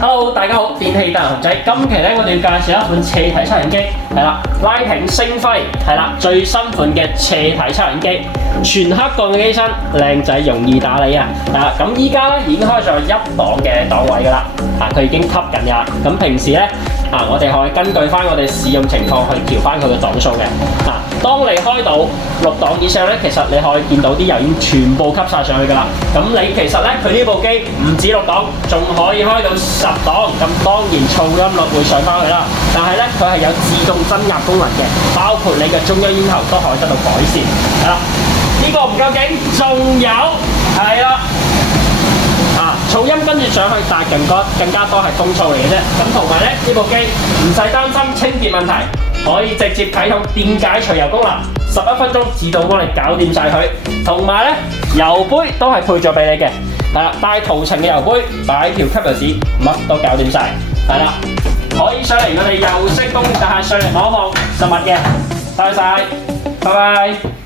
Hello， 大家好，電器大雄仔，今期咧我哋要介紹一款斜體抽人機，係啦，拉挺星輝，係啦，最新款嘅斜體抽人機，全黑鋼嘅機身，靚仔容易打理啊！咁依家咧已經開咗1檔嘅檔位㗎啦，佢已經吸緊㗎啦。咁平時咧我哋可以根據翻我哋使用情況去調翻佢嘅檔數嘅。當你開到6檔以上咧，其實你可以見到啲油煙全部吸晒上去㗎啦。咁你其實咧佢呢部機唔止6檔，仲可以開到10檔。咁當然噪音率會上翻去啦，但係咧佢係有自動增壓功能嘅，包括你嘅中央煙喉都可以得到改善。係啦，呢個唔夠勁，仲有係啦。噪音跟住上去，但係更加多係風噪嚟嘅啫。咁同埋咧，呢部機唔使擔心清潔問題，可以直接啟動電解除油功能，11分鐘自動幫你搞掂晒佢。同埋咧，油杯都係配咗俾你嘅，係啦，帶塗層嘅油杯，擺條吸油紙，乜都搞掂晒。係啦，可以上嚟我哋又式工業大廈上嚟望一望實物嘅，多謝晒，拜拜。